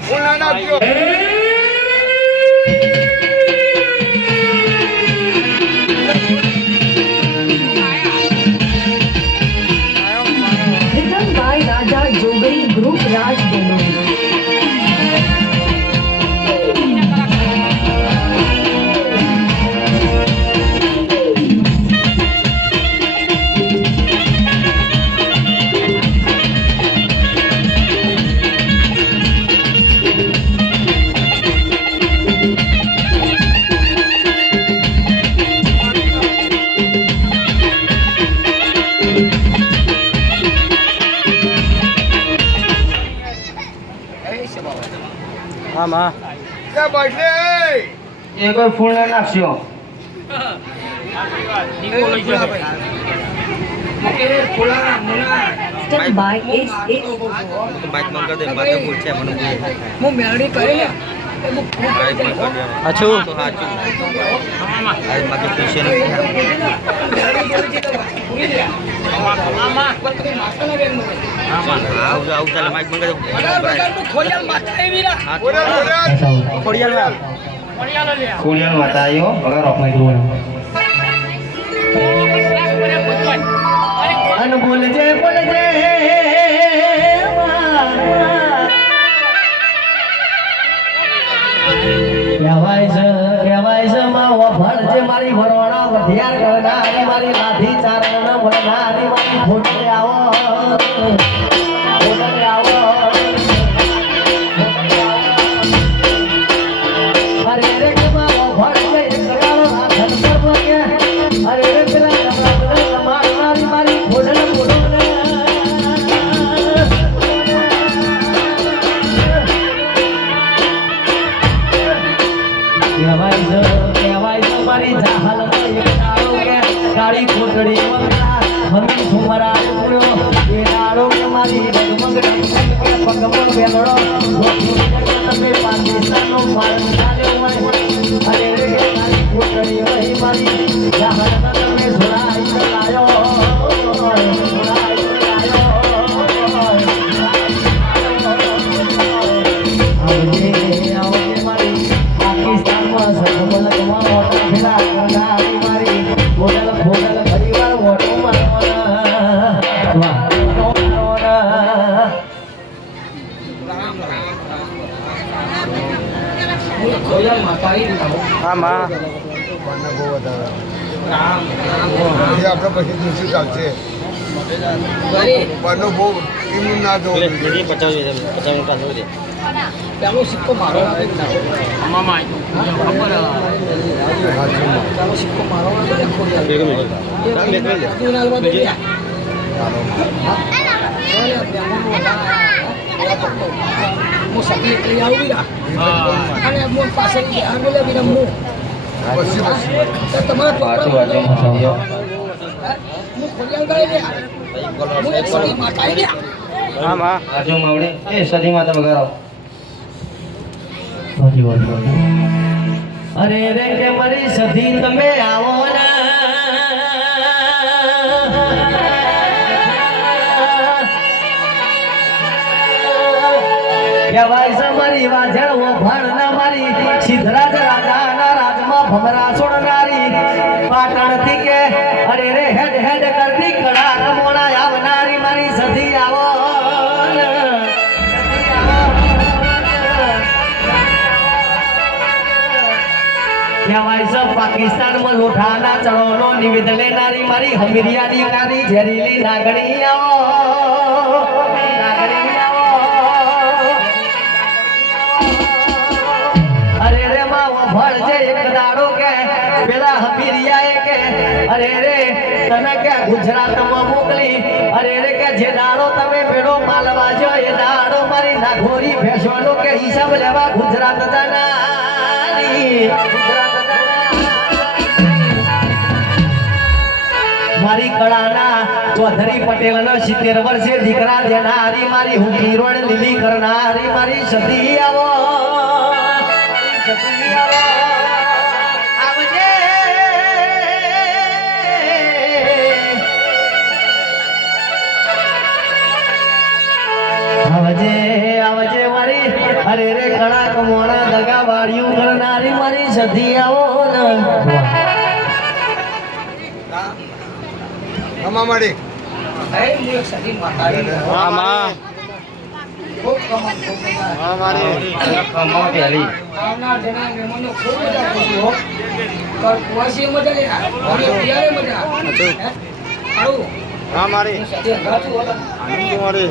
ફૂલ ના નાખજો written by હા. બેઠે એ કોઈ ફૂલ ના નાખશો Written by S.A. દે બાદ બોલ છે મને હું કરી લે બાઇક મંગા અછું તો હાચું આજ માકે પેશન આવ આવ ચાલે બાઇક મંગા દે ખોડિયાલ માતા એવી રા હા. બોલે બોલે ખોડિયાલ ખોડિયાલ માતા વળનારી મારી ફોટે આવો. મારી પગમગ બેલડો તમે પાકિસ્તાનનો મારણ ચાલ્યો હોય અરે રે કાળી કોટડી હોય મારી જાહલ તમે આવજે મારી પાકિસ્તાનમાં સગમલકમાં ઓટો ફેરા કરનારી આમ. આપણે પછી દિવસે ચાલશે. બનો બહુ એમનું ના જોવું પચાસ પચાસ પાછળ દે. પેલો સિક્કો મારો આમાં ખબર પેલો સિક્કો મારો. ખોડિયાલ હું સગી આવી રા અને હું પાછળ આ. બોલે બીરા હું પછી પછી તો તમારા વાંચો પપ્પા વાંચો સમજો હું ખોડિયાલ ગઈ લે હું એક સગી માતા એ અરે રે કે મારી સધી તમે આવો કહેવાય છે મારી વાજણ વફાણ ના મારી. સિદ્ધરાજ રાજાના રાજમાં ભમરા છોડનારી પાટણથી કે અરે રે હેડ હેડ કરતી કડા કમોણા આવનારી મારી સધી આવો. કહેવાય છે પાકિસ્તાનમાં લોઠાના ચણોનો નિવેદ લેનારી મારી હમીરિયાની નારી ઝેરીલી નાગણી આવો અરે રે, તને કે ગુજરાતમાં મોકલી, અરે રે કે જે દાડો તમે પેડો માલવા છો એ દાડો મારી નાઘોરી ભેંસોનો કે હિસાબ લેવા ગુજરાત મારી કળાના ચૌધરી પટેલ નો સિત્તેર વર્ષે દીકરા દેનારી, મારી હું કિરણ લીલી કરનારી, મારી સતી આવો. આવજે આવજે મારી. અરે રે કણા કમોણા દગા વાળ્યું કરનારી મારી સધી આવો અમા માડી મારી.